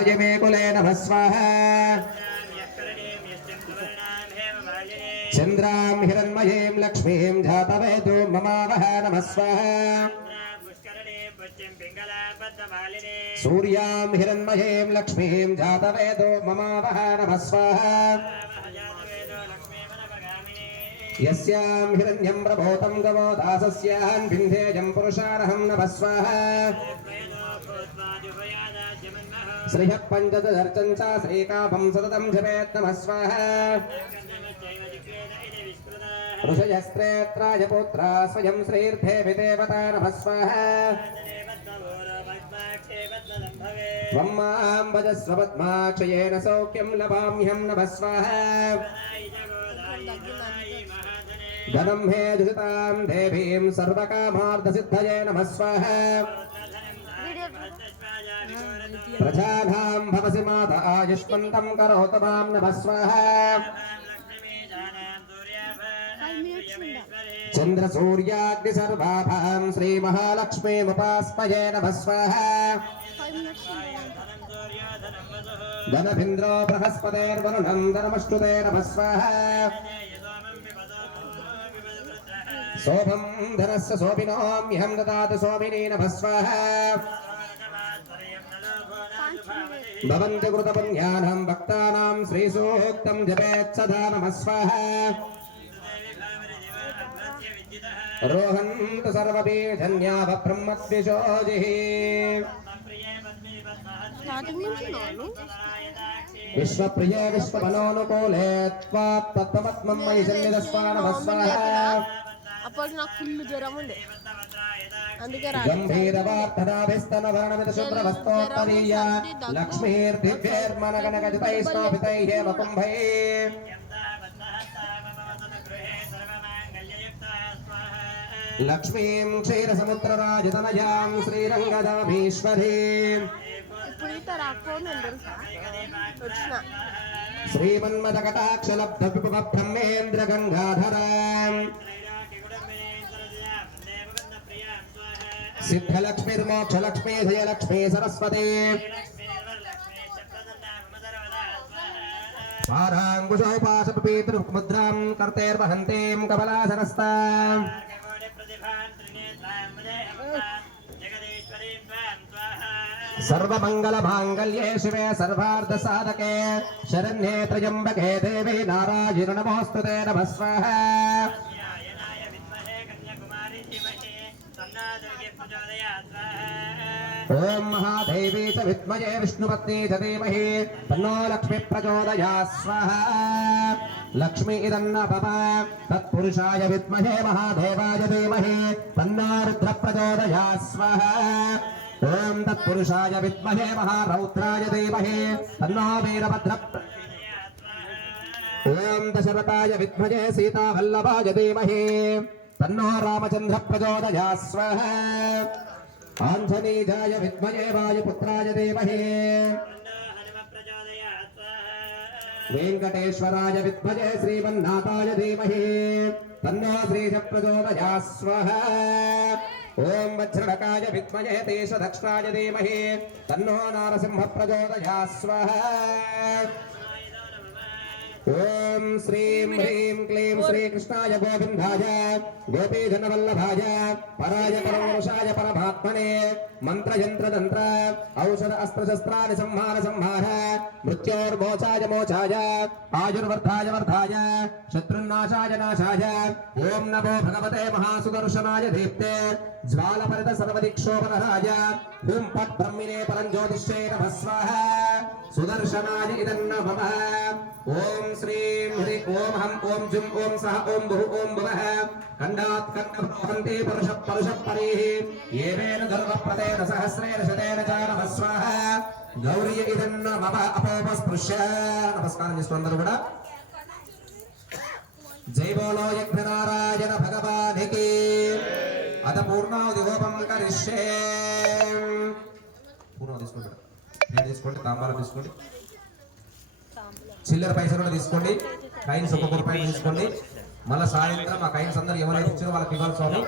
मे कुले नमः स्वाहा चन्द्रां हिरण्मयीं लक्ष्मीं जातवेदो ममावह नमः स्वाहा सूर्यां हिरण्मयीं लक्ष्मीं जातवेदो ममावह नमः स्वाहा यस्यां हिरण्यं प्रभूतं गवो दासस्यां विन्ध्येयं पुरुषारहं नमः स्वाहा श्रियः पञ्चदशर्चं च श्रीकापं सततं जपेत् नमः स्वाहा ऋषयस्त्रेत्राय पुत्रा स्वयं श्रीर्देवी देवता नमः स्वाहा त्वं मां भजस्व पद्माक्षयेन सौख्यं लभाम्यहं नमः स्वाहा धनं हे दुहितां देवीं सर्वकामार्थसिद्धये नमः स्वाहा प्रजानां भवसि माता आयुष्मन्तं करोतु मां नमः स्वाहा चन्द्रसूर्याग्निसर्वाभां श्रीमहालक्ष्मीमुपास्महे नमः स्वाहा धनमिन्द्रो बृहस्पतेर्वरुणं धनमश्नुते नमः स्वाहा शोभं धनस्य शोभिनोऽम्यहं ददातु शोभिनी नमः स्वाहा भवन्ति कृतपुण्यानां भक्तानां श्रीसूक्तं जपेत् सदा नमः स्वाहा रोहन्तु सर्वबीजन्याव ब्रह्मद्विषोजिः विश्वप्रिये विश्वमनोनुकूले त्वात्तत्त्वमत्मं मयि सन्निधस्वा नमः स्वाहा అప్పుడు నాకు ఫుల్ జ్వరం ఉండే అందుకే गम्भीरवार्तनाभिस्तनवर्णमितशुभ्रवस्तोत्तरीय लक्ष्मीर्दिव्यैर्मनगणगजितैः स्थापितैः हेमकुम्भैः लक्ष्मीं क्षीरसमुद्रराजतनयां श्रीरङ्गदाभीश्वरीं श्रीमन्मदकटाक्षलब्धविपुवब्रह्मेन्द्रगङ्गाधरां सिद्धलक्ष्मीर्मोक्षलक्ष्मी जयलक्ष्मी सरस्वती पाराङ्कुशोपाशपीतृमुद्रां कर्तेर्वहन्तीं कमलासनस्ताम् सर्वमङ्गलमाङ्गल्ये शिवे सर्वार्धसाधके शरण्ये त्र्यम्बके देवी नारायणि नमोऽस्तुते नमः स्वाहा ॐ महादेवी च विद्महे विष्णुपत्नी च धीमहि तन्नो लक्ष्मी प्रचोदयात् स्वाहा लक्ष्मी इदन्न भव तत्पुरुषाय विद्महे महादेवाय धीमहि तन्नो रुद्र प्रचोदयात् स्वाहा ॐ तत्पुरुषाय विद्महे महारौद्राय धीमहि तन्नो वीरभद्र ॐ दशरथाय विद्महे सीतावल्लभाय धीमहि तन्नो रामचन्द्र प्रचोदयात् स्वाहा आञ्जनेयाय विद्महे वायुपुत्राय धीमहि वेङ्कटेश्वराय विद्महे श्रीमन्नाथाय धीमहि तन्नो श्रीश प्रचोदयात् स्वाहा ॐ वज्रनकाय विद्महे तेषदक्षाय धीमहि तन्नो नारसिंह प्रचोदयात् स्वाहा ॐ श्रीं ह्रीं क्लीं श्रीकृष्णाय गोविन्दाय गोपीजनवल्लभाय पराय परमपुरुषाय परमात्मने मन्त्रयन्त्रतन्त्र औषध अस्त्रशस्त्राणि संहार संहार मृत्योर्मोचाय मोचाय आयुर्वर्धाय वर्धाय शत्रुन्नाशाय नाशाय ॐ नमो भगवते महासुदर्शनाय दीप्ते ज्वालपरित सर्वदिक्षोपनराय हुं पट् ब्रह्मिणे परञ्ज्योतिष्ये नमः स्वाहा सुदर्शनाय इदन्न मम ॐ श्रीं ह्रीं ॐ हं ॐ जुं ॐ सः ॐ भुः ॐ भुवः खण्डात् खण्डभ्रोहन्ति परुषः परुषः परेः येवेन गर्वप्रदेन सहस्रेण शतेन च नमः स्वाहा गौरी इदन्न मम अपोपस्पृश्य नमस्कारं చేస్తున్నారు కూడా जय बोलो यज्ञनारायण भगवान् की अथ पूर्णाहुति होमं करिष्ये पूर्णाहुति తీసుకోండి తాంబాలం తీసుకోండి చిల్లర పైసలు కూడా తీసుకోండి కాయిన్స్ ఒక్కొక్క రూపాయలు తీసుకోండి మళ్ళీ సాయంత్రం ఆ కాయిన్స్ అందరూ ఎవరైతే ఇచ్చారో వాళ్ళకి ఇవ్వాలి స్వామి